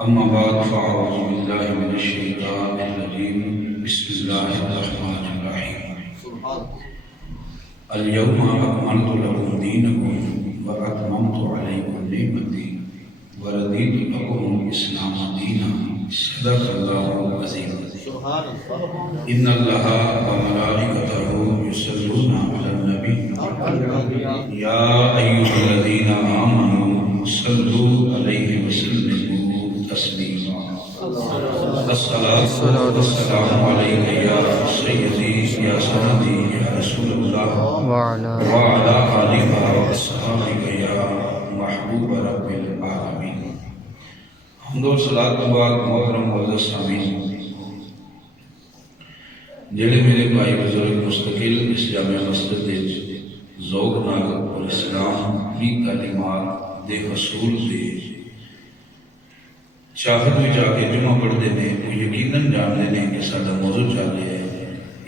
أما بعد فأعوذ بالله من الشيطان الرجيم بسم الله الرحمن الرحيم اليوم أكملت لكم دينكم وأتممت عليكم نعمتي ورضيت لكم الإسلام دينا صدق الله العظيم إن الله وملائكته يصلون على النبي يا أيها الذين آمنوا صلوا عليه وسلموا تسليما الصلاة والسلام عليك يا سيدي يا سندي يا رسول الله وعلى آلك وأصحابك يا محبوب رب العالمين حمد و صلاۃ کے بعد محترم معزز سامعین، جڑے میرے بھائی بزرگ مستقل اس جامع مسجد وچ ذوق نال اور اسلام دی تعلیمات دے حصول دے چاہت میں جا کے جمعہ پڑھتے ہیں، وہ یقیناً جانتے ہیں کہ سارا موضوع چل رہا ہے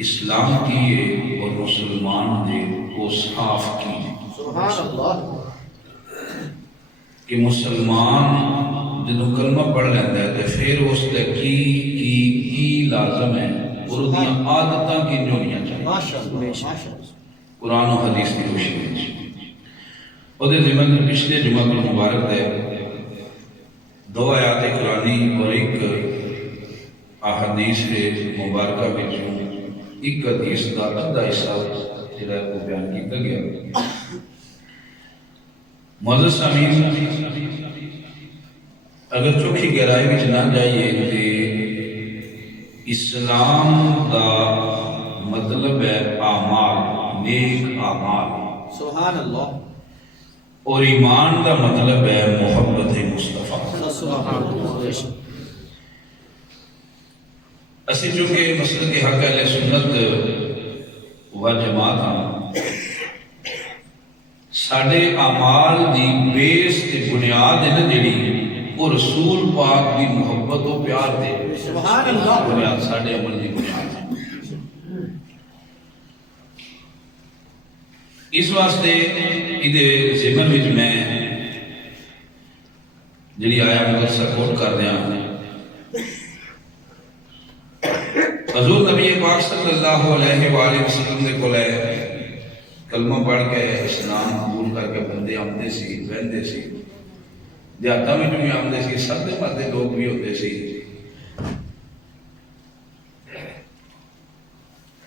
اسلام کی ہے اور مسلمان دے اوصاف کی ہے کہ مسلمان جدوں کلمہ پڑھ لیتا ہے تو پھر اس تے کی لازم ہے اور اس دیاں عادتاں کی ہونیاں چاہیے قرآن و حدیث کی روشنی وچ وہ ضمن پچھلے جمعہ کو مبارک ہے 2 آیات قرآنی اور ایک احادیث مبارکہ وچوں ایک حدیث کا ادھا حصہ جڑا ہے وہ بیان کیتا گیا۔ معزز سامعین، اگر چوکھی گہرائی وچ نہ جائیے تے اسلام دا مطلب ہے اعمال، نیک اعمال، سبحان اللہ، اور ایمان دا مطلب ہے محبت مصطفیٰ۔ اسی چونکہ مسلک حق اہل سنت و جماعت ہاں، ساڈے اعمال دی بیس تے بنیاد ہے نا جڑی وہ رسول پاک دی محبت و پیار دے سبحان اللہ، بنیاد ساڈے عمل دی بنیاد ہے۔ اس واسطے ادھے ضمن وچ میں جڑی آیا مقدسہ کوٹ کر رہا ہوں، حضور نبی پاک صلی اللہ علیہ وآلہ وسلم دے کولے کلمہ پڑھ کے اسلام قبول کر کے بندے آمدے سی، رہندے سی، دیہاتاں وچ بھی آمدے سی، سادے مادے لوگ بھی ہوندے سی۔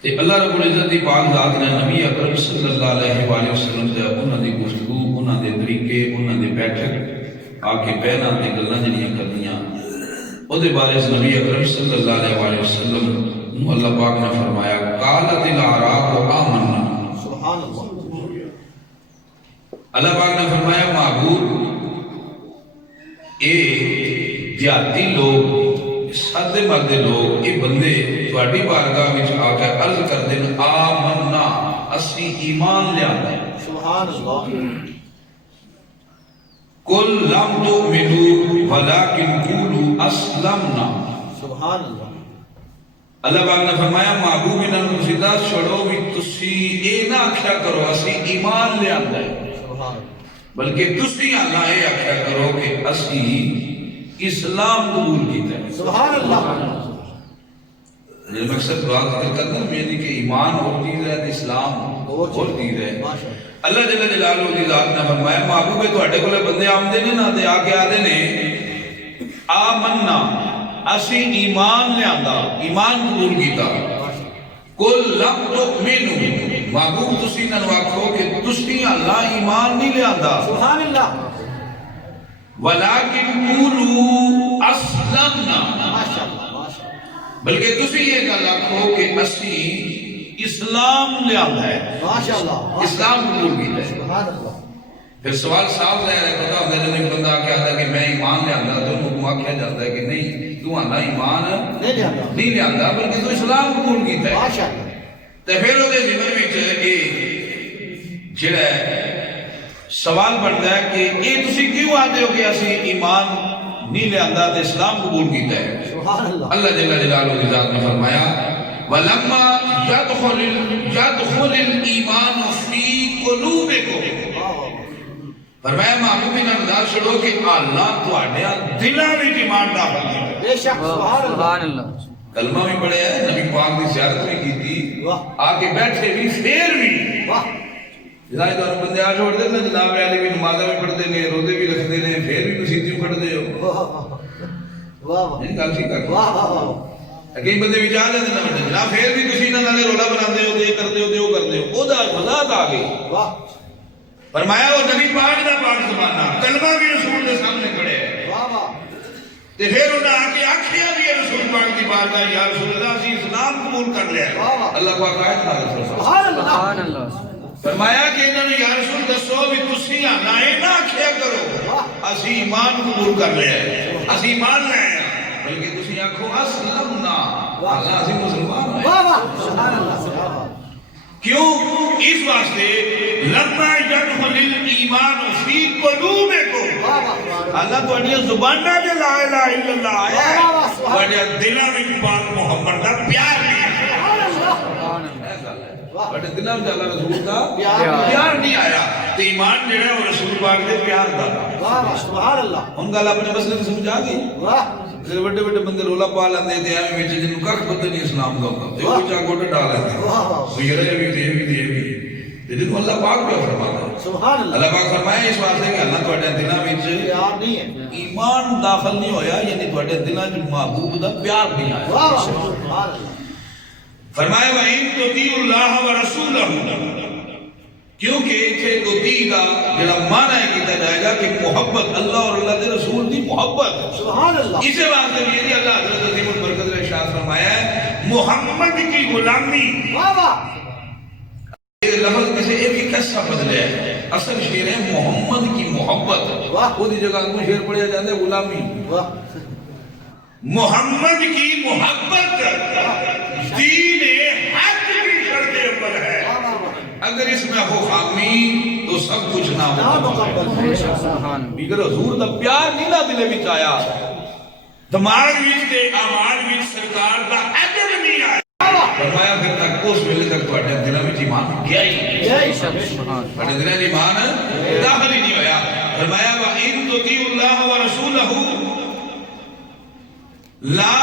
تے اللہ رب العزت دی پاک ذات نے نبی اکرم صلی اللہ علیہ وآلہ وسلم تے انہاں دی گفتگو، انہاں دے طریقے، انہاں دے بیٹھک آ کے بہنا تے گلاں جڑیاں کرنیاں، او دے بارے نبی اکرم صلی اللہ علیہ وآلہ وسلم نو اللہ پاک نے فرمایا قالت الاعراب آمنا، سبحان اللہ، اللہ پاک نے فرمایا معبود اے دیہاتی لوگ، سادے مادے لوگ، اے بندے تواڈی بارگاہ وچ آ کے عرض کردے نے آمنا، اسی ایمان لیاندے ہیں۔ سبحان اللہ، قل لم تؤمنوا ولكن قولوا اسلمنا، سبحان اللہ، اللہ پاک نے فرمایا محبوب انہاں نوں سیدھا چھڑو بھی تسی اے نہ آکھیا کرو اسی ایمان لیاندے ہیں، سبحان اللہ، بلکہ تسی اللہ اے آکھیا کرو کہ اسی اسلام قبول کیتا ہے۔ سبحان اللہ، یہ مقصد بات کرنا میں کہ ایمان اور چیز ہے اسلام اور چیز ہے۔ اللہ جل جلالہ دی ذات نے فرمایا محبوب تواڈے کولے بندے آمدے نے نا تے آ کے آدے نے آمنا، اسی ایمان لیاندا، ایمان قبول کیتا۔ قل لم تؤمنوا، محبوب تسی نہ آکھو کہ تسی اللہ ایمان نہیں لیاندا، سبحان اللہ، ولکن قولوا اسلمنا، ماشاء اللہ، ماشاء اللہ، بلکہ تسی یہ گل آکھو کہ اسی اسلام لیاندا ہے، ماشاء اللہ، اسلام قبول کیتا ہے۔ سبحان اللہ، پھر سوال صاف ظاہر ہے، پتہ ہوتا ہے جب ایک بندہ آکے آتا ہے کہ میں ایمان لیاندا تو انہوں کو آکھیا جاتا ہے کہ نہیں تو اللہ ایمان نہیں لیاندا بلکہ تو اسلام قبول کیتا ہے۔ ماشاء اللہ، تے پھر وہ ذمن وچ یہ جڑا ہے سوال بنتا ہے کہ یہ تسی کیوں آتے ہو کہ اسی ایمان نہیں لیاندا تے اسلام قبول کیتا ہے؟ سبحان اللہ، اللہ جل جلالہ کی ذات نے فرمایا وَلَمَّا يَدْخُلِ الْإِيمَانُ فِي قُلُوبِكُمْ، فرمایا محبوب انہاں نوں دس چھڑو کہ اللہ تہاڈیاں دلاں وچ ایمان داخل نہیں ہویا بے شک سبحان اللہ کلمہ بھی پڑھیا ہے نبی پاک کی زیارت بھی کی تھی واہ آ کے بیٹھے بھی پھر بھی واہ جناب تو بندے آ چھوڑ دے نا جناب علی بھی نمازاں بھی پڑھتے ہیں روزے بھی رکھتے ہیں پھر بھی مسیتیوں کھڑتے ہو واہ واہ یہ گل سی کر واہ واہ کئی بندے بھی چاہ لیندے نا جناب پھر بھی تسی انہاں نال رولا بناندے ہو تے کرتے ہو تے او کرتے ہو او دا وضاحت آ گئی واہ فرمایا وہ نبی پاک دا پاک زمانہ کلمہ بھی رسول دے سامنے پڑھے واہ واہ تے پھر انہاں آ کے آکھیا بھی ہے رسول پاک دی بارگاہ یا رسول اللہ اسی اسلام قبول کر لیا اللہ پاک آیت نازل فرمایا سبحان اللہ فرمایا کہ انہوں نے یا رسول دسو بھی تسی آنا اے نہ آکھیا کرو اسی ایمان قبول کر لیا ہے اسی ایمان لے آئے ہیں بلکہ تسی آکھو اسلمنا اللہ اسی مسلمان ہیں واہ واہ سبحان اللہ سبحان اللہ کیوں اس واسطے لما يدخل الایمان فی قلوبکم اللہ تہاڈیاں زباناں تے لا الہ الا اللہ آیا ہے تہاڈے دلاں وچ پاک محمد دا پیار نہیں بڑے دلاں وچ اللہ رسول دا پیار نہیں آیا تے ایمان جڑا ہے وہ رسول پاک دے پیار دا واہ واہ سبحان اللہ ہن گل اپنے مسئلے نوں سمجھا گئی واہ پھر بڑے بڑے بندے رولا پا لیندے تے ایویں وچ جنوں ککھ پتہ نہیں اسلام دا ہوندا تے او چا گوٹ ڈال لیندے وہ یہ بھی بھی تے جنوں اللہ پاک پہ فرماتا ہے سبحان اللہ اللہ پاک فرمایا اس واسطے کہ اللہ تہاڈے دلاں وچ پیار نہیں ہے ایمان داخل نہیں ہویا یعنی تہاڈے دلاں وچ محبوب دا پیار نہیں آیا واہ واہ سبحان اللہ فرمایا وَإِن تُطِيعُوا اللَّهَ وَرَسُولَهُ کیونکہ اتھے توطیع کا جڑا معنی ہے کیتا جائے گا کہ محبت اللہ اور اللہ کے رسول دی محبت سبحان اللہ اسے واسطے یہ دی اللہ حضرت عظیم البرکت نے ارشاد فرمایا ہے محمد کی غلامی واہ واہ یہ لفظ کسی ایک ہی قصہ بدلے ہے اصل شعر ہے محمد کی محبت واہ وہ دی جگہ کو شعر پڑھیا جاندے غلامی واہ محمد کی محبت دین حق کی شرط عمل ہے اگر اس میں ہو خامی تو سب کچھ نہ ہو بیگر حضور دا پیار نہیں نہ دلے وچ آیا دماغ وچ تے اعمال وچ سرکار دا ادب نہیں آیا فرمایا پھر تک اس ویلے تک تواڈے دلاں وچ ایمان گیا ہی تواڈے دلاں وچ ایمان داخل ہی نہیں ہویا فرمایا وا ان تطیعوا اللہ ورسولہ لا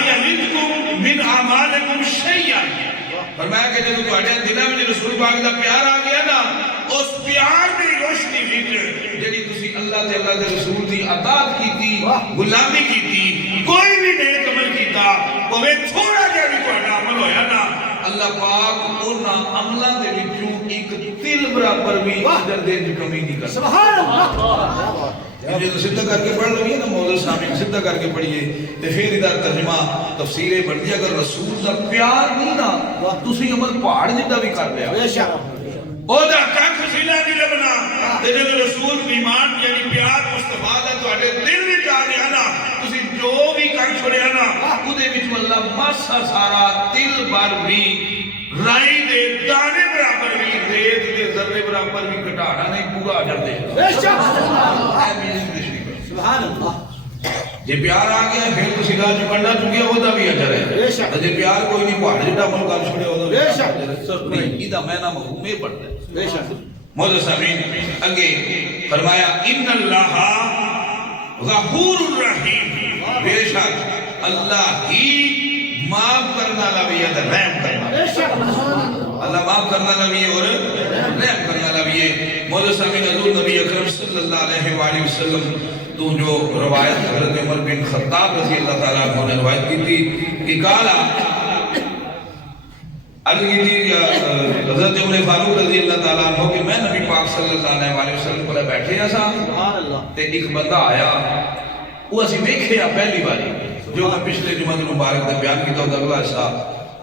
یلدکم من اعمالکم شیئا فرمایا کہ جب تواڈے دلاں وچ رسول پاک دا پیار آ گیا نا اس پیار دی روشنی وچ جڑی تسی اللہ تے اللہ دے رسول دی اطاعت کیتی غلامی کیتی کوئی بھی نیک عمل کیتا اوے تھوڑا جہا بھی تہاڈا عمل ہویا نا اللہ پاک انہاں عملاں دے وچوں ایک تل برابر بھی اجر دے وچ کمی نہیں کردا سبحان اللہ یہ تو سدھا کر کے پڑھ لو گے نا مولا سامنے سدھا کر کے پڑھیے تے پھر ادھر ترجمہ تفسیریں بنتی اگر رسول دا پیار نہیں نا تسی عمل پہاڑ جدا بھی کر لیا بے شک او دا ککھ سلا نہیں لبنا تے جے رسول ایمان یعنی پیار مصطفی دا تواڈے دل وچ آ گیا نا تسی جو بھی کر چھڑیا نا اودے وچ اللہ ماسا سارا دل بھر بھی رائی دے دانے برابر بھی ریت دے ذرے برابر بھی گھٹانا نہیں پورا اجر دے بے شک سبحان اللہ جے پیار آ گیا پھر تو سیدھا چکنڈا چکیا وہ دا بھی اجر ہے بے شک جے پیار کوئی نہیں پہاڑ جڑا من کر چھڑیا وہ دا بے شک نہیں ایدا میں نہ مفہوم یہ پڑھتا ہے بے شک مولا سامین اگے فرمایا ان اللہ غفور الرحیم بے شک اللہ ہی معاف کرنا والا بھی ہے رحم کرنا بے شک اللہ معاف کرنا والا بھی ہے اور رحم کرنا والا بھی ہے مولا سامین حضور نبی اکرم صلی اللہ علیہ وآلہ وسلم تو جو روایت حضرت عمر بن خطاب رضی اللہ تعالیٰ عنہ نے روایت کی تھی کہ کالا حضرت عمر فاروق رضی اللہ تعالیٰ عنہ کہ میں نبی پاک صلی اللہ علیہ وآلہ وسلم کو بیٹھے ہیں سبحان اللہ تے ایک بندہ آیا وہ اسی دیکھے پہلی باری جو میں پچھلے جمعہ مبارک دے بیان کیتا ہوں اگلا حصہ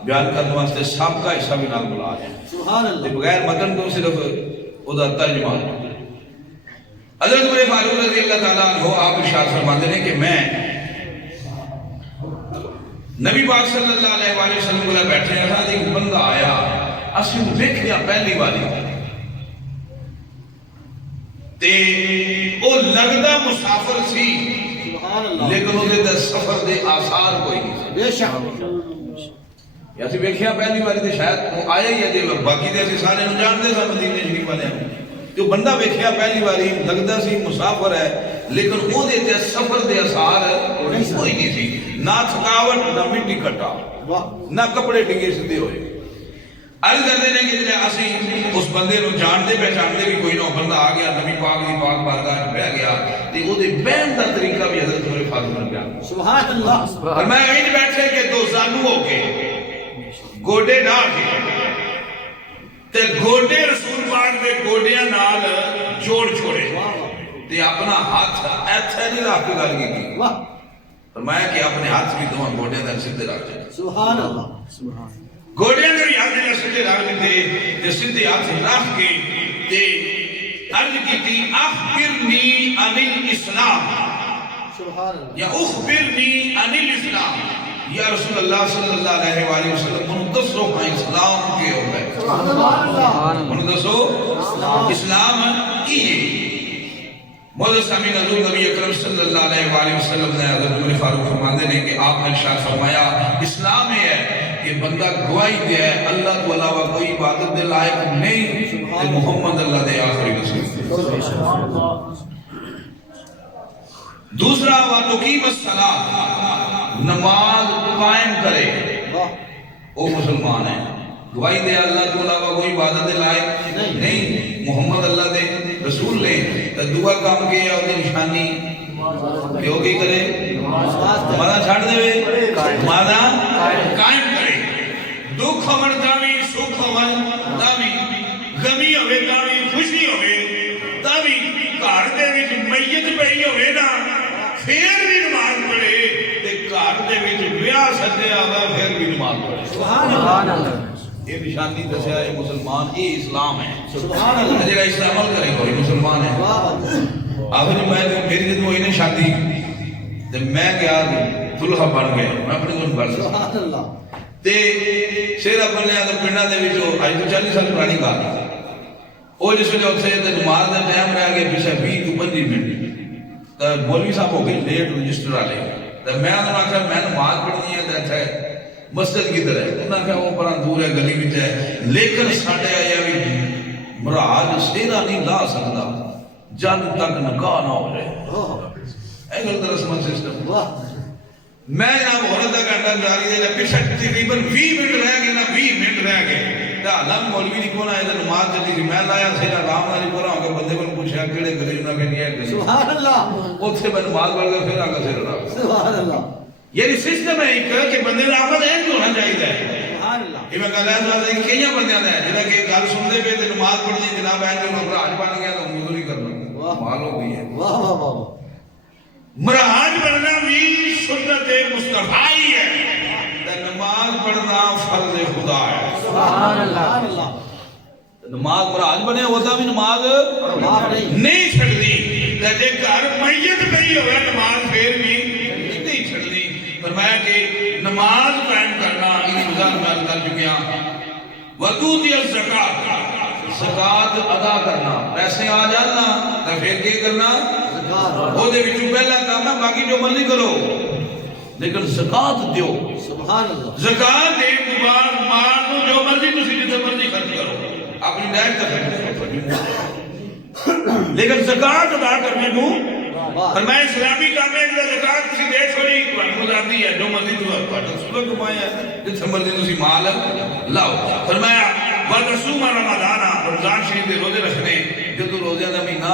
بیان کرنے واسطے سب کا حصہ بھی نال بلا ہے سبحان اللہ بغیر متن تو صرف او دا ترجمہ حضرت عمر فاروق رضی اللہ تعالیٰ عنہ آپ ارشاد فرماتے ہیں کہ میں نبی پاک صلی اللہ علیہ وآلہ وسلم کو بیٹھے ہیں ایک بندہ آیا اسی وہ دیکھیا پہلی باری تے او لگدا مسافر سی سبحان اللہ لیکن وہ دے سفر دے آثار کوئی نہیں بے شک یا سی ویکھیا پہلی باری تے شاید وہ آیا ہی ہے جے باقی دے اسی سارے نوں جانتے سن مدینے شریف والے جو بندہ ویکھیا پہلی باری لگدا سی مسافر ہے لیکن او دے تے سفر دے اثار کوئی نہیں سی نہ تھکاوٹ نہ مٹی کٹا نہ کپڑے ڈگے سیدھے ہوئے عرض کرتے ہیں کہ اسی اس بندے نو جانتے پہچانتے بھی کوئی نہ بندہ آ گیا نبی پاک دی پاک بارگاہ وچ بیٹھ گیا تے او دے بیٹھن دا طریقہ بھی حضرت عمر فاروق نے بیان سبحان اللہ اور میں وہیں بیٹھے کہ دو زانو ہو کے گوڈے ڈا کے تے گوڈے رسول پاک دے گوڈیاں نال جوڑ چھوڑے تے اپنا ہاتھ ایتھے نہیں رکھ کے گل کی واہ فرمایا کہ اپنے ہاتھ بھی دو گوڈیاں دے سیدھے رکھ دے سبحان اللہ سبحان گوڑیاں جو یاد دے سیدھے رکھ دیتے تے سیدھے ہاتھ رکھ کے تے عرض کی تھی اخبرنی عن الاسلام سبحان اللہ یا اخبرنی عن الاسلام یا رسول اللہ صلی اللہ علیہ وآلہ وسلم انہوں دسو ہاں اسلام کے ہوتا ہے سبحان اللہ انہوں دسو اسلام کی ہے مولا سامی نظور نبی اکرم صلی اللہ علیہ وآلہ وسلم نے حضرت عمر فاروق فرماندے نے کہ آپ نے ارشاد فرمایا اسلام یہ ہے کہ بندہ گواہی دے ہے اللہ تو علاوہ کوئی عبادت دے لائق نہیں کہ محمد اللہ دے آخری رسول دوسرا وَتُقِيمَ الصَّلَاةَ نماز قائم کرے وہ مسلمان ہے گواہی دے اللہ تو علاوہ کوئی عبادت دے لائق نہیں محمد اللہ دے رسول نے تو دعا کام کیا ہوتی نشانی کہ وہ کی کرے مانا چھاڑ دے وے مانا قائم کرے دکھ ہون داوی سکھ ہون داوی غمی ہوئے داوی خوشی ہوئے داوی گھر دے وچ میت پئی ہوئے نا پھر بھی نماز پڑھے تے گھر دے وچ بیاہ سجیا ہوا پھر بھی نماز پڑھے سبحان اللہ یہ نشانی دسیا ہے مسلمان یہ اسلام ہے سبحان اللہ جڑا اس عمل کرے کوئی مسلمان ہے آخر میں میری جب ہوئی نے شادی تے میں گیا دلہا بن گیا میں اپنے کو بن سکتا سبحان اللہ تے شیرہ بنیا تے پنڈا دے وچوں اج تو 40 سال پرانی گل او جس ویلے اوتھے تے نماز دا ٹائم رہ گیا پیچھے 20 تو 25 منٹ تے مولوی صاحب ہو گئے لیٹ رجسٹر والے تے میں انہاں آکھیا میں نماز پڑھنی ہے تے اچھا مسجد کی طرح انہاں کہ وہ بڑا دور ہے گلی وچ ہے لیکن ساڈے آیا بھی مراد سیرا نہیں لا سکدا جد تک نکاح نہ ہو جائے اے گل رسم سسٹم میں جناب عورت کا گھنٹہ جاری دے پیچھے تقریباً 20 منٹ رہ گئے نا 20 منٹ رہ گئے تے حالاں مولوی نہیں کون آیا تے نماز چلی گئی میں لایا سیرا رام نال پورا ہو کے بندے کو پوچھا کیڑے گلی نہ کہ نہیں سبحان اللہ اوتھے میں نماز پڑھ کے پھر آگے سیرا رام سبحان اللہ یہ سسٹم ہے ایک کہ بندے دا عمل اینج ہونا چاہیے سبحان اللہ یہ میں گل ہے کہ کئی بندیاں دا ہے جڑا کہ گل سنتے پے تے نماز پڑھنی جناب اینج نو راج بن گیا تو مزدوری کرنا مال ہو گئی ہے واہ واہ واہ مراج بننا بھی سنت مصطفی ہے تے نماز پڑھنا فرض خدا ہے سبحان اللہ نماز مراج بنے ہوتا بھی نماز نہیں چھڑدی تے جے گھر میت پئی ہوے نماز پھر بھی نہیں چھڑدی فرمایا کہ نماز قائم کرنا اس وجہ میں کر چکے ہیں وتوتی الزکات زکات ادا کرنا پیسے آ جانا تے پھر کی کرنا وہ دے وچوں پہلا کام ہے باقی جو مرضی کرو لیکن زکات دیو سبحان اللہ زکات دے کے بعد مال کو جو مرضی تسی جتنے مرضی خرچ کرو اپنی ڈائٹ کا لیکن زکات ادا کرنے کو فرمایا اسلامی کام ہے کہ زکات کسی دے چھوڑی کو آتی ہے جو مرضی تو رسول کمایا جتنے مرضی تسی مال لاؤ فرمایا وَتَصُومَ رَمَضَانَ رمضان شریف دے روزے رکھنے جدو روزے دا مہینہ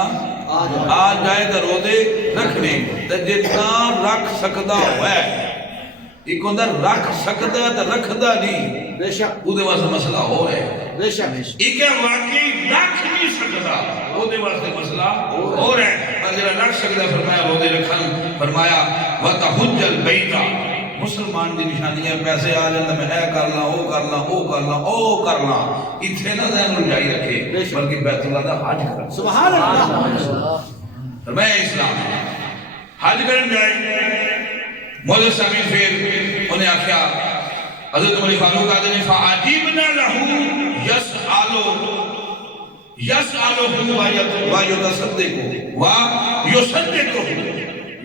آ جائے تو روزے رکھنے تے جتنا رکھ سکدا ہے ایک ہوندا رکھ سکدا تے رکھدا نہیں بے شک او دے واسطے مسئلہ ہو ہے بے شک ایک ہے واقعی رکھ نہیں سکدا او دے واسطے مسئلہ ہو رہا ہے پر جڑا رکھ سکدا فرمایا روزے رکھن فرمایا وَتَحُجَّ الْبَيْتَ مسلمان دی نشانیاں پیسے آ جاندے میں اے کر لاں او کر لاں او کر لاں او کر لاں ایتھے نہ ذہن رجائی رکھے بلکہ بیت اللہ دا حج کر سبحان اللہ فرمایا اسلام حج کرن جائے مولا سامی پھر انہیں آکھیا حضرت عمر فاروق آدھے نے فَعَجِبْنَا لَهُ يَسْعَلُهُ وَيُتَصَدِّقُ وَيُصَدِّقُ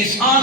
ihsan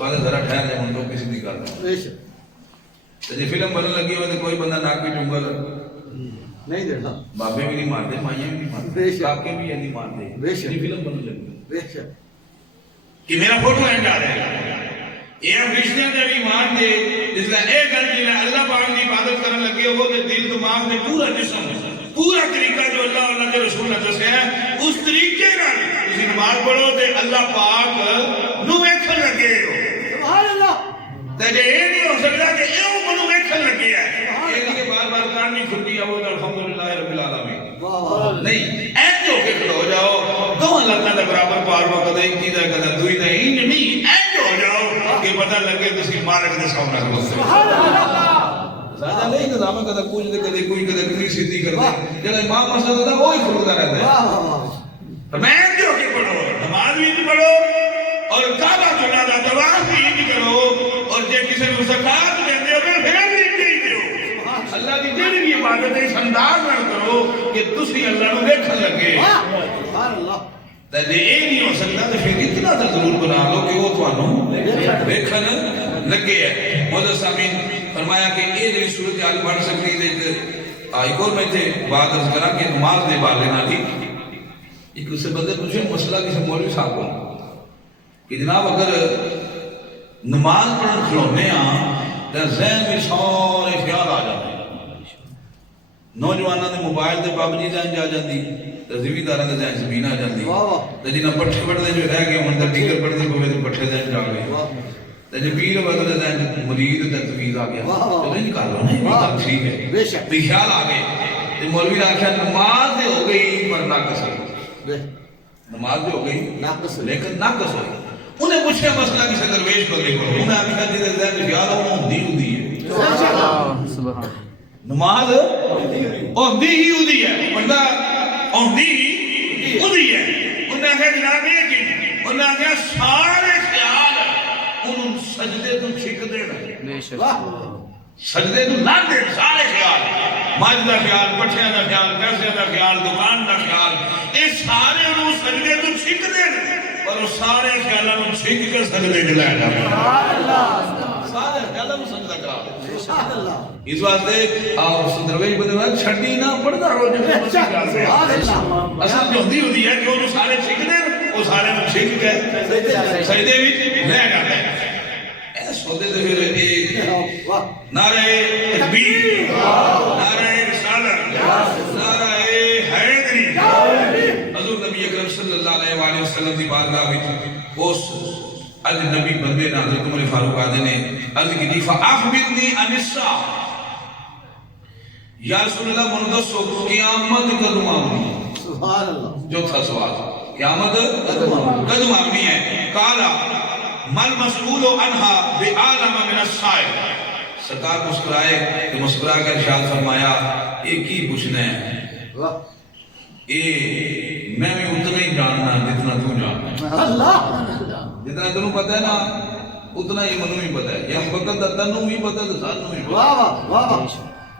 تو آدھے ذرا ٹھہر جائے ہوں تو کسی دی گل بے شک تو جی فلم بننے لگی ہوئے تو کوئی بندہ ناک بھی چونگل نہیں دینا بابے بھی نہیں مارتے مائیں بھی نہیں مارتے بے شک کاکے بھی نہیں مارتے بے شک فلم بننے لگی بے شک کہ میرا فوٹو ہے جا رہا ہے یہ رشتے دے بھی مان دے جس لئے ایک گل جی اللہ پاک کی عبادت کرنے لگے وہ دے دل دماغ دے پورا جسم پورا طریقہ جو اللہ اللہ کے رسول نے دسیا ہے اس طریقے نال تسی نماز پڑھو تے اللہ پاک نو ویکھن لگے ہو سبحان اللہ تے جے یہ نہیں ہو سکتا کہ ایو منو ویکھن لگے ہے یہ نہیں کہ بار بار کان نہیں کھلتی ہے وہ تو الحمدللہ رب العالمین نہیں ایسے ہو کے کھلو جاؤ دو اللہ تعالی برابر پار وقت ایک چیز ہے کدھر دوئی نہیں نہیں ایسے ہو جاؤ کہ پتہ لگے تسی مالک دے سامنے کھلو سبحان اللہ زیادہ نہیں نظام ہے کدھر کچھ دے کدھر کوئی کدھر کتنی سیدھی کر دے جڑا امام مسجد ہوتا ہے وہی کھلتا رہتا ہے میں ایسے ہو کے پڑھو نماز بھی نہیں پڑھو اور کعبہ چلا دا طواف بھی نہیں کرو اور جے کسی کو زکات دیندے ہو پھر بھی نہیں دیو اللہ دی جڑی بھی عبادت ہے اس انداز نال کرو کہ تسی اللہ نو دیکھن لگے سبحان اللہ تے یہ نہیں ہو سکتا تے پھر اتنا تو ضرور بنا لو کہ وہ تانوں دیکھن لگے ہے مولانا سامین فرمایا کہ یہ جو صورتحال بن سکتی ہے ایک اور میں تھے بات عرض کرا کہ نماز دے والے نہ تھی ایک اس سے بندے پوچھے مسئلہ کسی مولوی صاحب کو کہ جناب اگر نماز پڑھن کھلونے ہاں تو ذہن میں سارے خیال آ جاتے ہیں نوجوانوں نے موبائل تے پابجی ذہن جا جاندی تے زمینداراں دے ذہن زمین آ جاندی تے جنہاں پٹھے پڑھدے جو رہ گئے ہن تے ٹیکر پڑھدے پوے تے پٹھے ذہن جا گئے تے جو پیر وغیرہ دے ذہن مرید تے تفویض آ گیا تو نہیں نکال لو نہیں یہ گل ٹھیک ہے بے شک بھی خیال آ گئے تے مولوی نے آخیا نماز تے ہو گئی پر ناقص ہے نماز تے ہو گئی ناقص لیکن ناقص ہے انہیں پوچھا مسئلہ کسی درویش بندے کو انہیں آخیا جی دے ذہن خیال ہوندی ہوندی ہے نماز ہوندی ہی ہوندی ہے بندہ ہوندی ہی ہوندی ہے انہیں آخیا جناب یہ کی انہیں آخیا سارے خیال انہوں سجدے تو چھک دینا سجدے تو نہ دے سارے خیال ماج دا خیال پٹھیاں دا خیال پیسے دا خیال دکان دا خیال یہ سارے انہوں سجدے تو چھک دینا اور سارے خیالوں کو چھک کے سجدے دلائے گا سارے خیالوں کو سجدہ کرا اس واسطے اور درویش بندے میں چھٹی نہ پڑھتا رو جو اصل جو ہوتی ہے کہ وہ سارے چھک دے وہ سارے کو چھک کے سجدے بھی لے جاتے ہیں سودے دے پھر ایک نعرہ تکبیر نعرہ رسالت نعرہ حیدری حضور نبی اکرم صلی اللہ علیہ وآلہ وسلم دی بارگاہ وچ اس اجنبی بندے نے حضرت عمر فاروق آدھے نے عرض کی دی فاخبرنی عن الساعہ یا رسول اللہ مندسو قیامت کدوم آمنی سبحان اللہ جو تھا سوال قیامت کدوم آمنی ہے کالا مل مسئول عنہا بعالم من السائل سرکار مسکرائے کہ مسکرا کر ارشاد فرمایا ایک ہی پوچھنا ہے میں بھی اتنا ہی جاننا جتنا تو جاننا اللہ جتنا تنوں پتہ ہے نا اتنا ہی منوں ہی پتہ ہے یا وقت تنوں بھی پتہ ہے سانوں بھی پتہ واہ واہ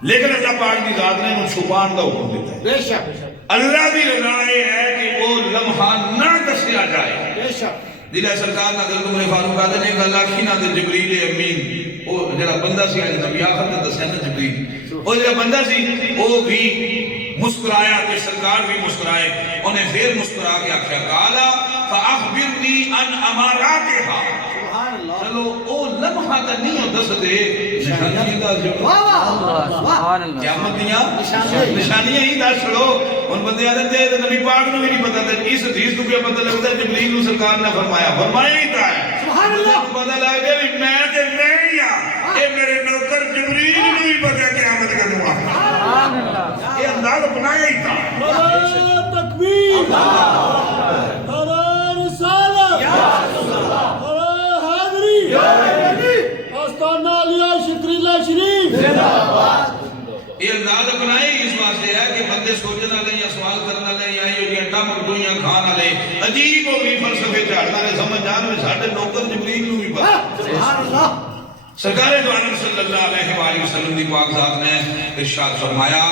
لیکن اللہ پاک کی ذات نے انہوں چھپان کا حکم دیتا ہے بے شک اللہ بھی رضا ہے کہ وہ لمحہ نہ دسیا جائے بے شک دلہ سرکار نہ حضرت عمر فاروق آدھے نے کہ اللہ کی نہ دے جبریل امین وہ جڑا بندہ سی آج نبی آخر نے دسیا نا جبریل وہ جڑا بندہ سی وہ بھی مسکرایا کہ سرکار بھی مسکرائے انہیں پھر مسکرا کے آخیا کالا فاخبرنی ان اماراتها سبحان اللہ چلو او لمحہ تے نہیں ہو دس دے نشانیاں دا جو واہ واہ سبحان اللہ قیامت دیاں نشانیاں ہی دس چھڑو ان بندے آدھے تے نبی پاک نو بھی نہیں پتہ تے اس حدیث کو کیا پتہ لگتا ہے جبریل نو سرکار نے فرمایا ہی تھا سبحان اللہ پتہ لگ گیا کہ میں تے نہیں ہاں اے میرے نوکر جبریل نو بھی پتہ قیامت کا دعا سبحان اللہ یہ انداز اپنایا ہی تھا تکبیر نعرہ رسالت نعرہ حیدری آستانہ علیہ شکریلہ شریف یہ انداز اپنائے اس واسطے ہے کہ بندے سوچنا لیں یا سوال کرنا لیں یا یہ انٹا مکٹویاں کھانا لیں عجیب و بھی فلسفے چاڑنا لیں سمجھ جان میں ساڑھے نوکر جبریل نو بھی پتا سبحان اللہ سرکار دو عالم صلی اللہ علیہ وآلہ وسلم دی پاک ذات نے ارشاد فرمایا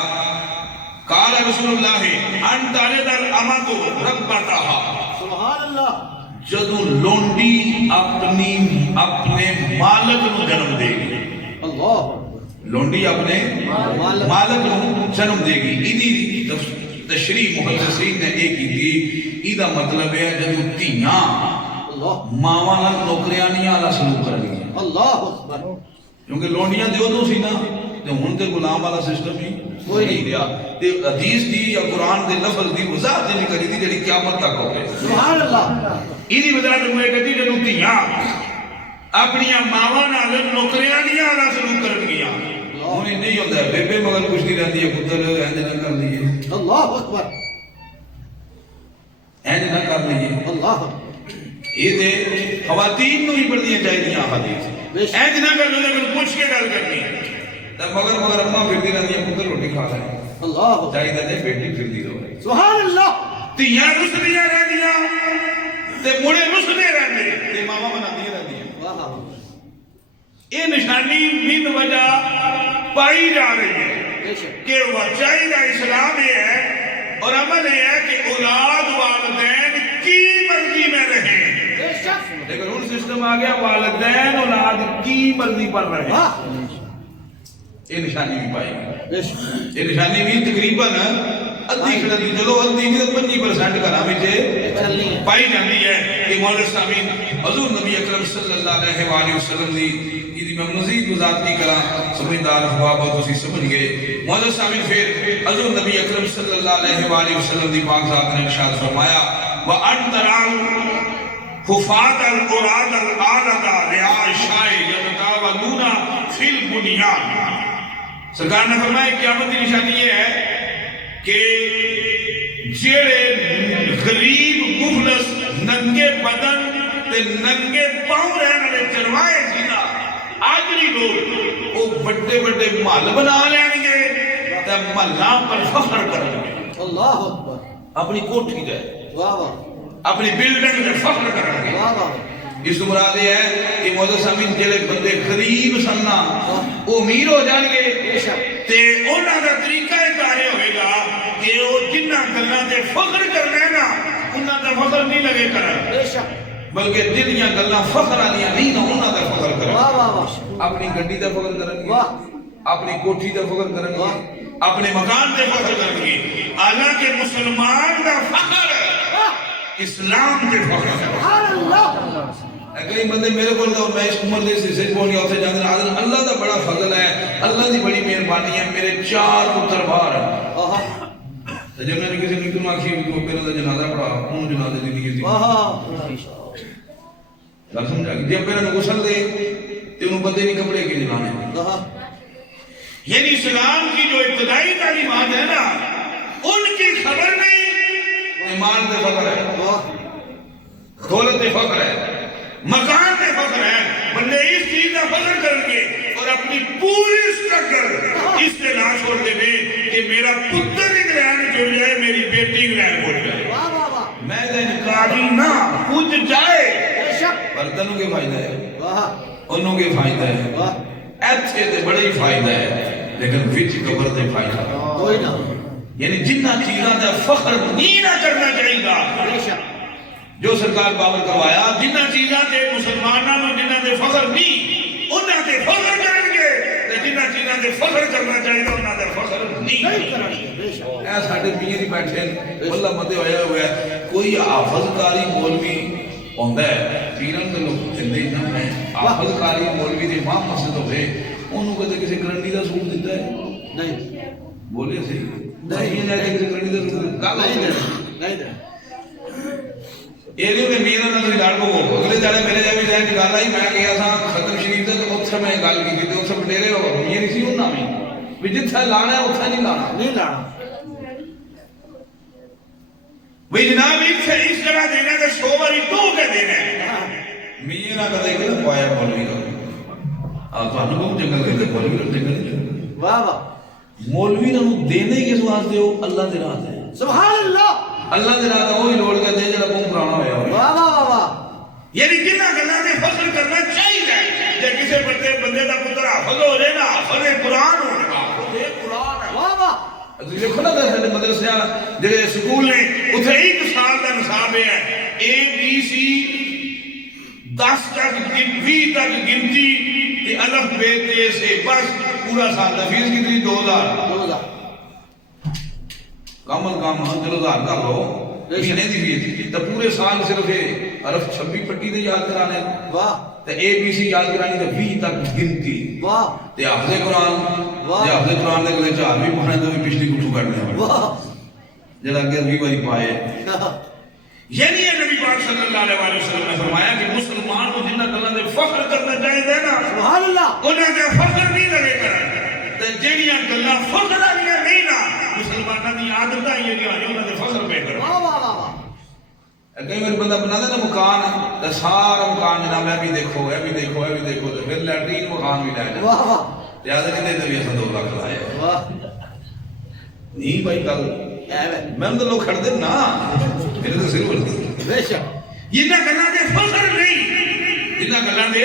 قال رسول اللہ انت علید الامت ربتها سبحان اللہ جدوں لونڈی اپنے مالک نو جنم دے گی. اللہ لونڈی اپنے مالک نو جنم دے گی. ایدی تشریح محدثین نے ایک کی تھی. ایدہ مطلب ہے جدوں تیاں ماواں نال نوکریانیاں والا سلوک کر گئی. اللہ اکبر. کیونکہ لونڈیاں دیو تو سی نا تے ہن تے غلام والا سسٹم ہی کوئی نہیں رہا. تے حدیث دی یا قرآن دے لفظ دی وضاحت نہیں کری دی جڑی قیامت تک ہوے. سبحان اللہ. ایدی وجہ تو میں کہتی جدوں تیاں اپنی ماواں نال نوکریانیاں والا سلوک کر گئیاں. ہن نہیں ہوندا بیبے مگر کچھ نہیں رہندی ہے پتر انج نہ کر لیے. اللہ اکبر. انج نہ کر لیے. اللہ یہ دے خواتین نو ہی پڑھنی چاہیے حدیث. انج نہ کر لے اگر پوچھ کے گل کرنی تے مگر اماں پھردی رہندی ہے پتر روٹی کھا لے. اللہ چاہیے تے بیٹی پھردی رہے. سبحان اللہ. تیاں رسدیاں رہندیاں تے مڑے رسدے رہندے تے ماواں بناندیاں رہندیاں. واہ یہ نشانی من وجہ پائی جا رہی ہے کہ وچائی کا اسلام یہ ہے اور عمل یہ ہے کہ اولاد والدین کی مرضی میں رہیں. لیکن ان سسٹم آ گیا والدین اولاد کی مرضی پر رہیں. یہ نشانی بھی پائی گئی. یہ نشانی بھی تقریباً ادھی کھڑی چلو ادھی نہیں 25% گھراں وچ پائی جاتی ہے. کہ مولانا سامعین حضور نبی اکرم صلی اللہ علیہ وآلہ وسلم دی یہ میں مزید وضاحت کی کرا سمجھدار احباب تو اسی سمجھ گئے. مولانا سامعین پھر حضور نبی اکرم صلی اللہ علیہ وآلہ وسلم دی پاک ذات نے ارشاد فرمایا وَأَنْ تَرَاهُ حُفَاةَ الْعُرَاةَ الْعَالَةَ لِعَائِشَةِ يَتَطَاوَلُونَ فِي الْبُنْيَانِ. سرکار نے فرمایا قیامت کی نشانی یہ ہے کہ جڑے غریب مفلس ننگے بدن تے ننگے پاؤں رہنے والے چروائے سی نا آجری لوگ وہ بڑے بڑے محل بنا لین گے تے محلاں پر فخر کریں گے. اللہ اکبر. اپنی کوٹھی دے واہ واہ. اپنی بلڈنگ دے فخر کریں گے. واہ واہ. اس مراد یہ ہے کہ مولانا سامعین جڑے بندے غریب سن نا وہ امیر ہو جان گے تے انہاں دا طریقہ کار ہوے گا کہ وہ جنہاں گلاں تے فخر کرنا ہے نا انہاں دا فخر نہیں لگے کرن بلکہ جنہاں گلاں فخر والیاں نہیں نا انہاں دا فخر کرن. واہ واہ واہ. اپنی گڈی دا فخر کرن گے واہ. اپنی کوٹھی دا فخر کرن گے اپنے مکان تے فخر کرن گے. حالانکہ مسلمان دا فخر اسلام تے فخر. سبحان اللہ. کئی بندے میرے کو میں اس عمر دے سے بول گیا اتنے جاندے اللہ دا بڑا فضل ہے اللہ دی بڑی مہربانی ہے میرے 4 پتر باہر ہیں. جب میں نے کسی نے کیوں آخی وہ میرا دا جنازہ پڑھا انہوں جنازے دی نہیں گل سمجھا گی. جب میرے غسل دے تو انہوں بندے نہیں کپڑے کے جلانے. یعنی اسلام کی جو ابتدائی تعلیمات ہے نا ان کی خبر نہیں. ایمان دے فخر ہے دولت دے فخر ہے مکان دے فخر ہے. بندے اس چیز کا فخر کریں گے اور اپنی پوری سٹرگل اس سے نہ چھوڑ دے کہ میرا پتر انگلینڈ جڑ جائے میری بیٹی انگلینڈ پہنچ جائے. میں دے انکاری نہ پہنچ جائے پر تنوں کے فائدہ ہے انہوں کے فائدہ ہے ایتھے دے بڑے ہی فائدہ ہے لیکن وچ قبر دے فائدہ کوئی نہ. یعنی جنہ چیزاں دا فخر نہیں نہ کرنا چاہیے گا جو سرکار باور کروایا جنہ چیزاں تے مسلمانوں جنہ تے فخر نہیں انہاں تے فخر کریں گے تے جنہ چیزاں تے فخر کرنا چاہیے انہاں تے فخر نہیں کریں گے. اے ساڈے میاں نہیں بیٹھے واللہ متے ہویا ہوا ہے کوئی حافظ قاری مولوی ہوندا ہے پیرن دے لوگ کہندے نا میں حافظ قاری مولوی دے امام مسجد ہوے اونوں کدے کسی کرنڈی دا سوٹ دتا ہے نہیں بولے سی نہیں جائے کسی کرنڈی دا سوٹ گل نہیں دے یہ میں میرا نہ لڑ پو اگلے جانے میرے جا بھی جائے کہ گل آئی میں گیا تھا ختم شریف سے تو اتھے میں گل کی تھی اتھے بٹیرے ہو یہ نہیں سی انہاں بھی جتھے لانا ہے اتھے نہیں لانا بھئی جناب اس طرح دینا کہ شو باری تو کے دینا ہے میرا کدے کہ پایا مولوی کا تو انہوں جنگل کے مولوی کا جنگل نہیں واہ واہ. مولوی نہ دینے کس واسطے ہو اللہ دے راہ ہے. سبحان اللہ. اللہ دے راہ وہی لوڑ کے دے جڑا بہت پرانا ہویا ہو. واہ واہ واہ. یعنی جنہ گلاں تے فخر کرنا چاہیے جے کسے بندے دا پتر حافظ ہو جائے نا حافظ قرآن ہو جائے حافظ قرآن ہے. واہ واہ. ਤੁਸੀਂ ਦੇਖੋ ਨਾ ਸਾਡੇ ਮਦਰਸਿਆਂ ਜਿਹੜੇ ਸਕੂਲ ਨੇ ਉੱਥੇ 1 ਸਾਲ ਦਾ ਨਿਸਾਬ ਹੈ ABC 10 ਤੱਕ 20 ਤੱਕ ਗਿਣਤੀ ਤੇ ਅਲਫ ਬੇ ਤੇ ਸੇ ਬਸ پورا سال دا فیس کتنی 2000 کامل کام چلو 1000 کر لو مہینے دی فیس تو پورے سال صرف عرف 26 پٹی دے یاد کرانے واہ تے اے بی سی یاد کرانی تے 20 تک گنتی واہ تے حافظ قرآن جے حافظ قرآن دے کولے 4 بھی پڑھنے تو بھی پچھلی کٹھو کرنے واہ جڑا اگے 20 واری پائے یعنی یہ نبی پاک صلی اللہ علیہ وسلم نے فرمایا کہ مسلمان کو جنہ گلاں دے فخر کرنا چاہیے نا سبحان اللہ انہاں دے فخر نہیں لگے کرن تے جڑیاں گلاں فخر والیاں نہیں نا مسلماناں دی عادت ہے یہ انہاں دے فخر پہ کرن واہ واہ واہ کئی بار بندہ بنا دے نا مکان تے سارا مکان جناب ہے بھی دیکھو ہے بھی دیکھو ہے بھی دیکھو تے پھر لیٹرین مکان بھی لے جائے واہ واہ یاد نہیں تے بھی 2 لاکھ لائے واہ نہیں بھائی کل میں تو لوگ کھڑتے نا میرے تو سر بڑھتے بے شک جنہ گلاں دے فخر نہیں جنہ گلاں دے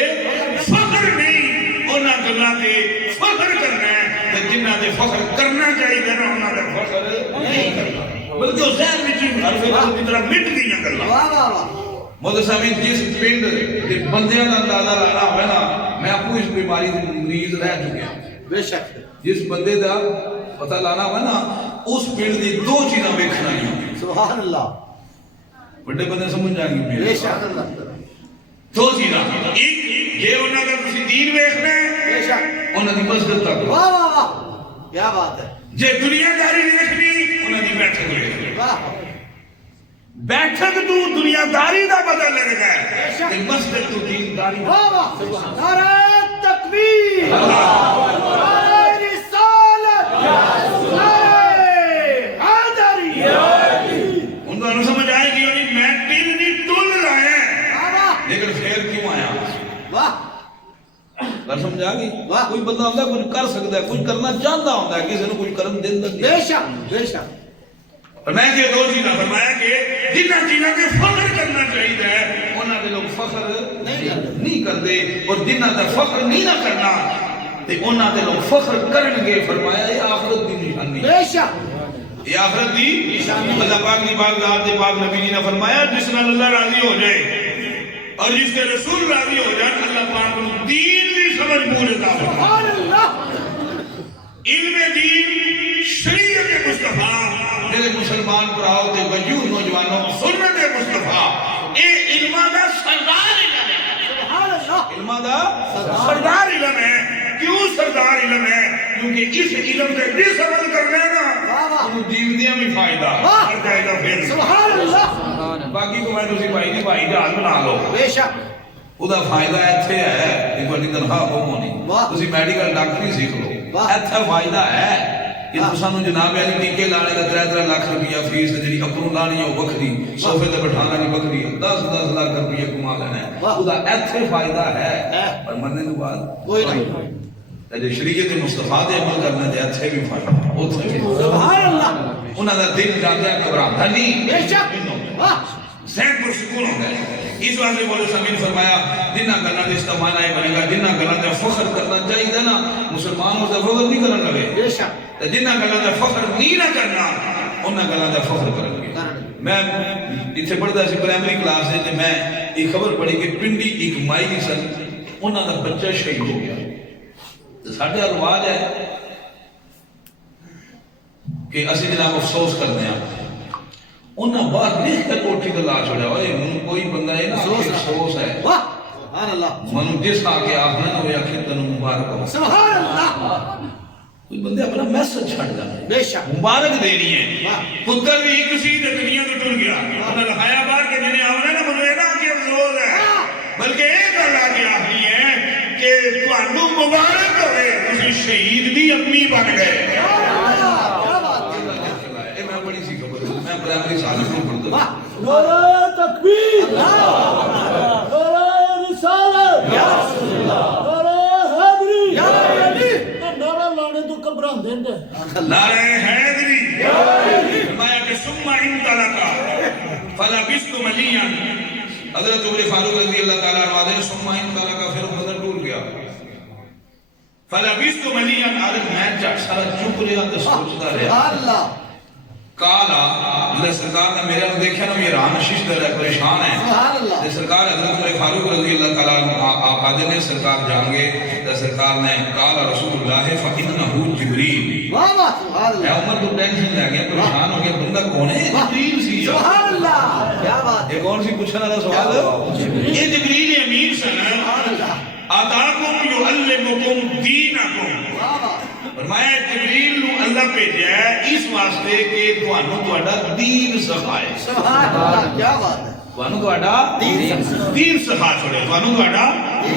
فخر نہیں انہاں گلاں دے فخر کرنا ہے تے جنہ دے فخر کرنا چاہیے نا انہاں دے فخر نہیں کرنا بلکہ اس ذہن وچ ہر وقت کی طرح مٹ گئیاں گلاں واہ واہ واہ مودی صاحب جس پنڈ دے بندیاں دا اندازہ لانا ہوے نا میں اپنی اس بیماری دے مریض رہ چکا بے شک جس بندے دا پتہ لانا ہوے نا اس پنڈ دی 2 چیزاں ویکھنا ہی سبحان اللہ بڑے بندے سمجھ جان گے بے شک اللہ 2 چیزاں ایک یہ انہاں دا تسی دین ویکھنا ہے بے شک انہاں دی مسجد تک واہ واہ واہ کیا بات ہے جے دنیا داری ویکھنی انہاں دی بیٹھک ویکھنی واہ بیٹھک تو دنیا داری دا بدل لگدا ہے تے مسجد تو دین داری واہ واہ سبحان نعرہ تکبیر اللہ نعرہ رسالت یا سمجھ آئے گی میں دل نہیں تل رہا ہے لیکن پھر کیوں آیا واہ سمجھا گی کوئی بندہ ہوتا ہے کچھ کر سکتا ہے کچھ کرنا چاہتا ہوتا ہے کسی نے کچھ کرم دن دن بے شک بے شک فرمایا کہ 2 چیزاں فرمایا کہ جنہ چیزاں کے فخر کرنا چاہیے انہاں دے لوگ فخر نہیں کرتے اور جنہ دا فخر نہیں نہ کرنا تے انہاں دے لوگ فخر کرن گے فرمایا یہ آخرت دی نشانی بے شک یہ آخرت دی اللہ پاک نے پاک ذات دے پاک نبی نے فرمایا جس نال اللہ راضی ہو جائے اور جس کے رسول راضی ہو جائے اللہ پاک کو دین بھی سمجھ پورے عطا فرمائے سبحان اللہ علم دین شریعت مصطفیٰ میرے مسلمان پراؤ تے وجود نوجوانوں سنت مصطفیٰ اے علماء دا سردار علم ہے سبحان اللہ علماء دا سردار علم ہے کیوں سردار علم ہے کیونکہ اس علم سے جس عمل کرنے نا انہوں دیوندیاں بھی فائدہ کر جائے گا پھر سبحان اللہ باقی کو میں تسی بھائی دی بھائی جان بنا لو بے شک او دا فائدہ ایتھے ہے کہ کوئی تنخواہ ہو ہونی تسی میڈیکل ڈاکٹری سیکھ لو ایتھے فائدہ ہے کہ تسانو جناب علی ٹیکے لانے دا 3 لاکھ روپیہ فیس جڑی اپنوں لانی ہے وکھری صوفے تے بٹھانا نہیں وکھری 10 لاکھ روپیہ کما لینا ہے او دا ایتھے فائدہ ہے پر مرنے تو بعد کوئی نہیں تے شریعت مصطفیٰ دے عمل کرنا دے ایتھے بھی فائدہ اوتھے بھی سبحان اللہ انہاں دا دل جاندے گھبراتا نہیں بے شک ذہن پر سکون ہوتا ہے اس واسطے مولا صاحب نے فرمایا جنہ گلاں دے استعمال آئے بنے گا جنہ گلاں دے فخر کرنا چاہیے نا مسلمان اس دا فخر نہیں کرن لگے بے شک تے جنہ گلاں دے فخر نہیں نہ کرنا انہاں گلاں دا فخر کرن گے میں ایتھے پڑھدا سی پرائمری کلاس تے میں ایک خبر پڑھی کہ پنڈی ایک مائی سن انہاں دا بچہ شہید ہو گیا تے ساڈے رواج ہے کہ اسی جناب افسوس کرتے ہیں انہاں بعد لکھ کے کوٹھی تے لا چھوڑیا اوئے من کوئی بندہ ہے نا افسوس ہے واہ سبحان اللہ من جس آ کے آپ نہ ہویا کہ تن مبارک ہو سبحان اللہ کوئی بندے اپنا میسج چھڑ جاندے بے شک مبارک دینی ہے پتر بھی کسی تے دنیا تو ٹر گیا انہاں لکھایا باہر کہ جنے آونا نا منو اے نا کہ افسوس ہے بلکہ ایک گل آ کے آخری ہے کہ تانوں مبارک ہوئے تسی شہید بھی امی بن گئے پرائمری سال کو پڑھتا ہوں نعرہ تکبیر نعرہ رسالت یا رسول اللہ نعرہ حیدری یا علی نعرہ لانے تو گھبراندے ہیں نعرہ حیدری یا علی فرمایا کہ ثم انطلقا فلبثت مليا حضرت عمر فاروق رضی اللہ تعالیٰ عنہ نے ثم انطلقا پھر بدر ٹول گیا فلبثت مليا عالم میں جٹ سارا چپ رہا تے سوچدا رہا سبحان اللہ کالا اللہ سرکار نے میرے کو دیکھا نا یہ ران ششدر ہے پریشان ہے سبحان اللہ تے سرکار حضرت عمر فاروق رضی اللہ تعالیٰ عنہ آپ آدھے نے سرکار جان گے تے سرکار نے کالا رسول اللہ فإنه جبریل واہ واہ سبحان اے اللہ عمر تو ٹینشن لے گیا پریشان ہو گیا بندہ کون ہے جبریل سی سبحان اللہ کیا بات یہ کون سی پوچھنے والا سوال یہ جبریل امین سن سبحان اللہ آتاکم یعلمکم دینکم واہ واہ فرمایا جبریل نو اللہ بھیجا ہے اس واسطے کہ تھانوں تہاڈا دین سکھائے سبحان اللہ کیا بات ہے تھانوں تہاڈا دین سکھا چھوڑے تھانوں تہاڈا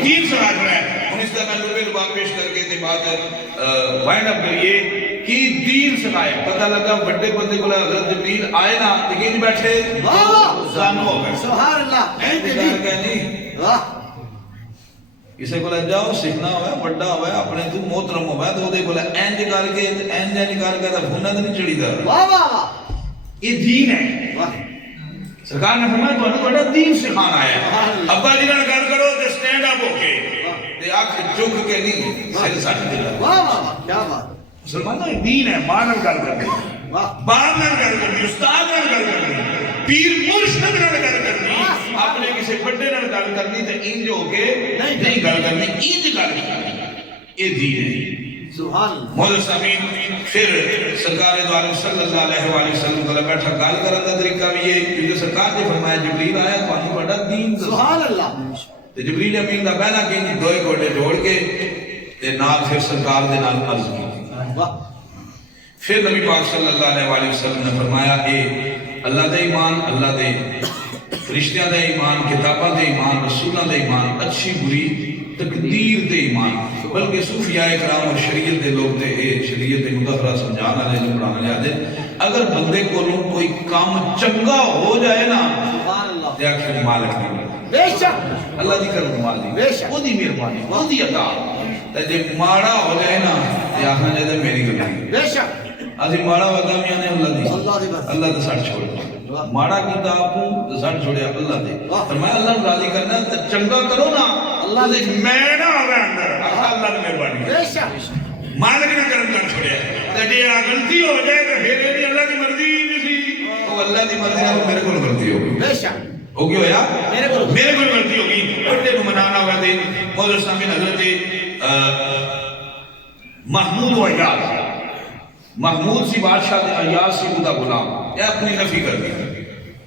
دین سکھا چھوڑے ہن اس دا میں لوبے لباب پیش کر کے تے بعد وائنڈ اپ کریے کہ دین سکھائے پتہ لگا بڑے بندے کو حضرت جبریل آئے نا تے کہیں بیٹھے واہ زانو ہو گئے سبحان اللہ واہ کسی کو جاؤ سیکھنا ہوا ہے بڑا ہوا ہے اپنے تو محترم ہوا ہے تو وہ دیکھو اینج کر کے اینج کر کے تو بھونا تو نہیں چڑی دا واہ واہ واہ یہ دین ہے واہ سرکار نے فرمایا تو بڑا دین سکھانا ہے ابا جی نال گل کرو تے سٹینڈ اپ ہو کے تے اکھ جھک کے نہیں سر سٹ دے واہ واہ کیا بات مسلمانوں یہ دین ہے ماں نال گل کرنی واہ باپ نال گل کرنی استاد نال گل کرنی پیر مرشد نال گل کرنی اپنے کسی بڑے نال گل کرنی تے انج ہو کے نہیں گل کرنی انج گل کرنی یہ دین ہے سبحان اللہ مولا سامین پھر سرکار دو عالم صلی اللہ علیہ وآلہ وسلم کو بیٹھا گل کرنے کا طریقہ بھی یہ کیونکہ سرکار نے فرمایا جبریل آیا تو ہمیں بڑا دین سبحان اللہ تے جبریل امین دا پہلا کہ دوئے گوڑے جوڑ کے تے نال پھر سرکار دے نال عرض کی واہ پھر نبی پاک صلی اللہ علیہ وآلہ وسلم نے فرمایا اے اللہ دے ایمان اللہ دے فرشتیاں دے ایمان کتاباں دے ایمان رسولاں دے ایمان اچھی بری تقدیر دے ایمان بلکہ صوفیاء کرام اور شریعت دے لوگ دے شریعت دے مدخرہ سمجھانا لے جو پڑھانا لے آدھے اگر بندے کو کوئی کام چنگا ہو جائے نا سبحان اللہ تے آخر مالک نہیں بے شک اللہ دی کرم مال دی بے شک وہ دی مہربانی وہ دی عطا تے جے ماڑا ہو جائے نا تے آخنا جائے تے میری غلطی بے شک اسی ماڑا وگامیاں نے اللہ دی اللہ دی بس اللہ تے سٹ چھوڑ ماڑا کیتا آپوں تے سٹ چھوڑیا اللہ دے فرمایا اللہ نوں راضی کرنا تے چنگا کرو نا اللہ دے میں نہ ہوے اندر اللہ دی مہربانی بے شک مالک نے کرم کر چھوڑیا تے جے غلطی ہو جائے تے پھر یہ اللہ دی مرضی نہیں سی او اللہ دی مرضی نال میرے کول غلطی ہو گئی بے شک ہو گیا ہویا میرے کو غلطی ہوگی بڑے کو منانا ہوا دے مولا سامین حضرت محمود و ایاز محمود سی بادشاہ دے ایاز سی بودا غلام یہ اپنی نفی کر دی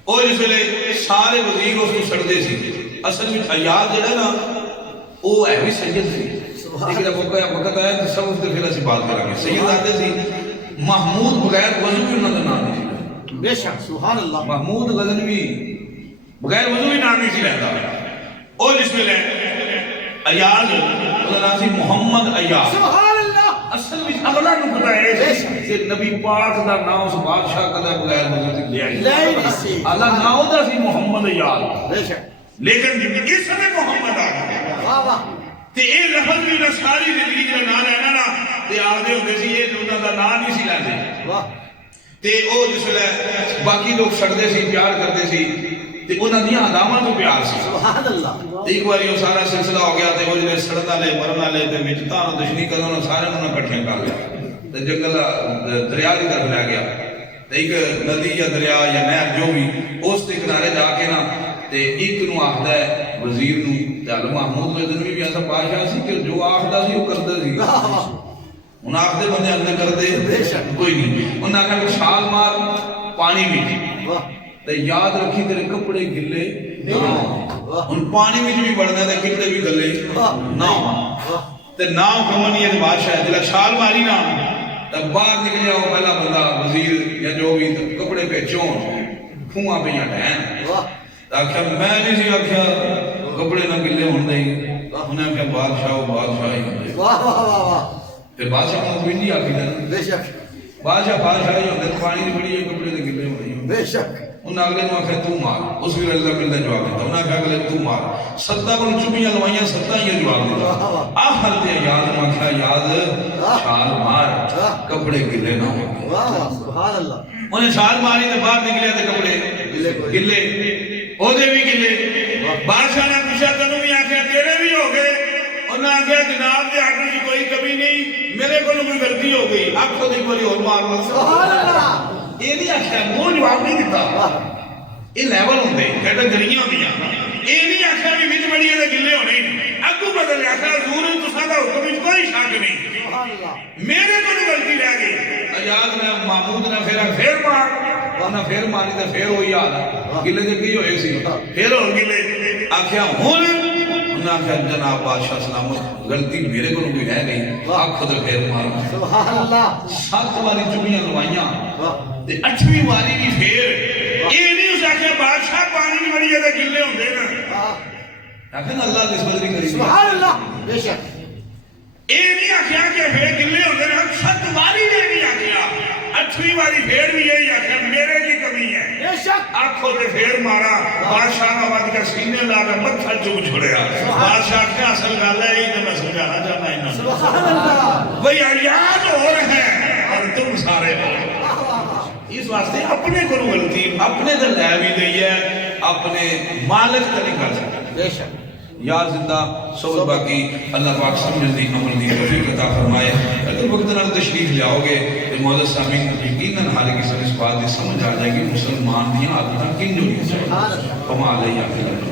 اور اس لئے سارے وزیر اس کو سڑ دے سی اصل میں ایاز جڑا نا وہ ہے بھی سید سی لیکن جب وقت آیا تصوف دے پھر اسی بات کریں گے سید آتے سی محمود بغیر وضو بھی انہوں نے نام نہیں بے شک سبحان اللہ محمود غزنوی بغیر وضو بھی نام نہیں سی رہتا اور جس میں لے ایاز اللہ ناسی محمد ایاز سبحان اللہ اصل میں اگلا نکتہ ہے کہ نبی پاک دا نام اس بادشاہ قدر بغیر وضو تک لے آئی اللہ ناؤ دا سی محمد ایاز بے شک لیکن اس میں محمد آگا واہ واہ تے اے لفظ بھی نہ ساری زندگی جو نام لینا نا تے آگے ہوتے سی یہ انہوں دا نام نہیں سی لیندے واہ تے او جس لے باقی لوگ سڑتے سی پیار کرتے سی تے انہاں دیاں اداماں تو پیار سی سبحان اللہ ایک بار یہ سارا سلسلہ ہو گیا تے وہ جڑے سڑن والے مرن والے تے وچ تانوں دشنی کرن سارے انہاں اکٹھے کر لیا تے جنگل دریا دی طرف لے گیا تے ایک ندی یا دریا یا نہر جو بھی اس دے کنارے جا کے نا تے ایک نو آخدا ہے وزیر نو تے عالم محمود غزنوی بھی ایسا بادشاہ سی کہ جو آخدا سی وہ کردا سی ہن آخدے بندے اندر کردے کوئی نہیں انہاں کہا چھال مار پانی میں واہ تے یاد رکھی تیرے کپڑے گلے نہ ہن پانی وچ بھی بڑھنا تے کپڑے بھی گلے نہ تے نام کمنی ہے بادشاہ جلا چھال ماری نا تے باہر نکل جاؤ پہلا بندہ وزیر یا جو بھی کپڑے پہچون کھواں پہ ڈھین آخیا میں نہیں سی آخیا کپڑے نہ گلے ہوندے انہیں آخیا بادشاہ ہی ہوندے واہ واہ واہ واہ تے بادشاہ کو کوئی نہیں آخی بے شک بادشاہ ہی ہوندے پانی دی بڑی کپڑے تے گلے ہوندے بے شک انہیں اگلے نو آخیا تو مار اس بھی اللہ ملتا جواب دیتا انہیں آخیا اگلے تو مار ستا کو چمیاں لوائیاں ستا ہی جواب دیتا آخر تے یاد نو آخیا یاد چھال مار کپڑے گلے نہ ہوں واہ واہ سبحان اللہ انہیں چھال ماری تے باہر نکلیا تے کپڑے گلے او دے بھی گلے بادشاہ نے پوچھا تینوں بھی آخیا تیرے بھی ہو گئے انہیں آخیا جناب دے آٹھ کی کوئی کمی نہیں کو کوئی غلطی ہو گئی آنکھوں ایک باری اور مار لو سبحان اللہ یہ نہیں آخیا منہ جواب نہیں دیتا یہ لیول ہوندے کیٹیگریاں ہوندیاں یہ نہیں آخیا بھی وچ بڑی دے گلے ہونے اگو بدل آخیا حضور تساں دا حکم وچ کوئی شک نہیں سبحان اللہ میرے کو غلطی رہ گئی اجاز نے محمود نے پھر مار انہاں پھر ماری تے پھر وہی حال گلے دے کی ہوئے سی پھر ہو گلے آخیا ہن انہاں آخیا جناب بادشاہ سلامت غلطی میرے کو کوئی رہ گئی آنکھ تے پھر مار سبحان اللہ 7 واری چوبیاں لوائیاں تے 8ویں واری بھی پھر یہ نہیں اس آخیا بادشاہ پانی نہیں بڑی جگہ گلے ہوندے نا آخر اللہ نسبت نہیں کری سبحان اللہ بے شک یہ نہیں آخیا کہ پھر گلے ہوندے نا 7 واری نے نہیں آخیا 8ویں واری پھر بھی یہی آخیا میرے کی کمی ہے بے شک آنکھوں تے پھر مارا بادشاہ کا وقت کا سینے لا کے متھا چوم چھڑیا بادشاہ کے اصل گل ہے یہ تو میں سمجھانا چاہتا انہاں سبحان اللہ بھئی آیات اور ہیں اور تم سارے ہو اس واسطے اپنے کو غلطی اپنے دل لے بھی دئی ہے اپنے مالک کا نہیں کر سکتا بے شک یاد زندہ صحبت باقی اللہ پاک سمجھن دی عمل دی توفیق عطا فرمائے اگر وقت نال تشریف لے آؤ گے تو معزز سامعین یقیناً ہر کسی اس بات کی سمجھ آ جائے گی مسلمان دیاں عادتاں کن جو نہیں چاہیے کما علیہ